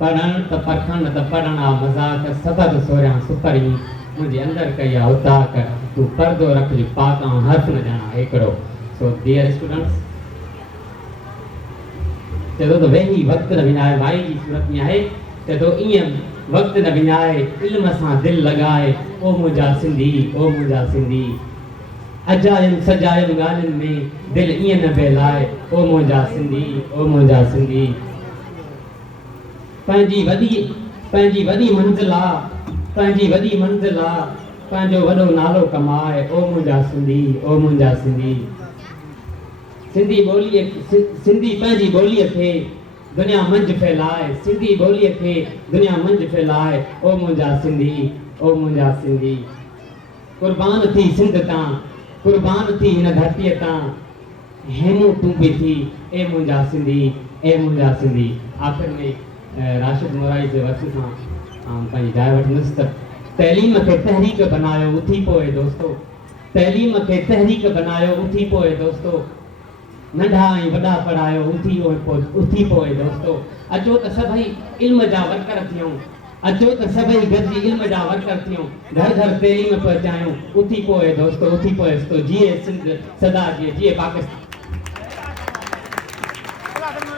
पढ़ण त परखण त पढ़णा मज़ाक सतत सोरियां सुपरी मुंहिंजे अंदरि कई आहे उताक तूं परदो रखिज पाक ऐं हर्फ़ न ॼाणा हिकिड़ो। सो डियर स्टूडेंट्स चए थो वेही वक़्तु न विञाए वाई जी सूरत में आहे चए थो ईअं वक़्तु न विञाए इल्म सां दिलि लॻाए ओ मुंहिंजा सिंधी ओ मुंहिंजा सिंधी अजायम सजायम ॻाल्हियुनि में दिलि ईअं न बहलाए ओ मुंहिंजा सिंधी ओ मुंहिंजा सिंधी पंहिंजी वॾी मंज़िल आहे पंहिंजो वॾो नालो कमाए ओ मुंहिंजा सिंधी ओ मुंहिंजा सिंधी सिंधी पंहिंजी ॿोलीअ खे दुनिया मंझि फैलाए सिंधी ॿोलीअ खे दुनिया मंझि फैलाए ओ मुंहिंजा सिंधी ओ मुंहिंजा सिंधी कुर्बान थी सिंध तां कुर्बान थी हिन धरतीअ तां हेमूं तूं बि थी ए मुंहिंजा सिंधी आख़िर में राशिद मोराई जे वक़्त सां पंहिंजी जाइ वठंदुसि त तइलीम खे तहरीक बनायो उथी पोइ दोस्तो तइलीम खे तहरीक बनायो उथी पोइ दोस्तो नंढा ऐं वॾा पढ़ायो उथी पोइ दोस्तो अचो त सभई इल्म जा वर्कर थियूं अचो त सभई गॾिजी इल्म जा वर्कर थियूं घर घर तइलीम पहुचायूं उथी पोइ दोस्तो जिए सिंध सदा जिए पाकिस्तान।